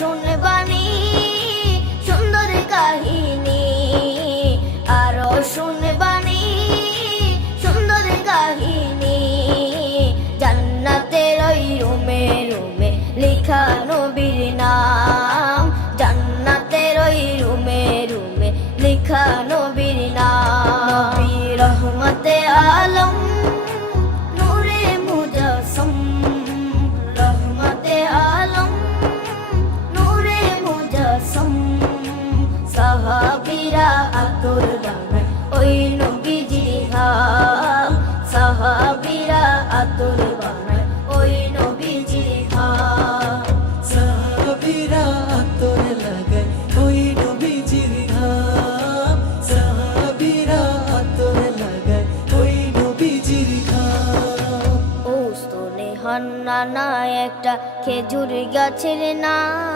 শুনবানি সুন্দর কাহিনী, আরো শুনবানি সুন্দর কাহিনী। জান্নাতের ওই রুমে রুমে লেখা নবীর নাম, জান্নাতের ওই রুমে রুমে লেখা নবীর নাম। নবী রহমতে আলম নূরে মুজাসসম, রহমতে আলম নূরে মুজাসসম। সাহাবীরা আতর বানায় ওই নবীজির ঘাম, সাহাবীরা আতর বানায় ওই নবীজির ঘাম। সাহাবীরা আতর লাগায় ওই নবীজির ঘাম, সাহাবীরা আতর লাগায় ওই নবীজির ঘাম। ও স্তনে হান্নানা একটা খেজুর গাছের নাম।